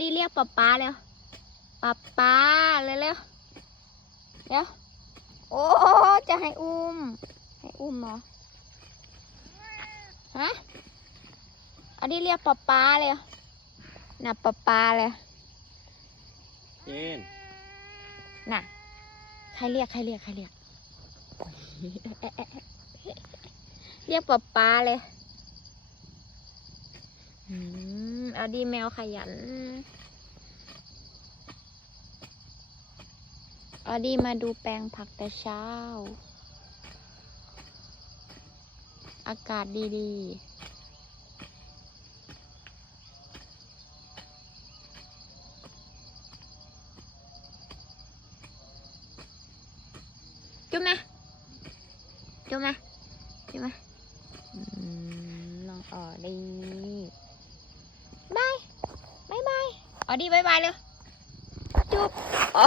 ดีเรียกป๊าป๊าเร็วป๊าป๊าเร็วเร็วเร็วโอ้จะให้อุ้ม ให้อุ้มเหรอฮะเอาดีเรียกป๊าป๊าเร็วน่ะป๊าป๊าเลยเจนน่ะใครเรียกใครเรียกใครเรียกเรียกป๊าป๊าเลยอืม เอาดีแมวขยันเอาดีมาดูแปลงผักแต่เช้า อากาศดีๆจุ๊บนะจุ๊บนะจุ๊บนะอืมน้องออดีบายบายบาย ออดีบายบายเลยจุ๊บอ๋อ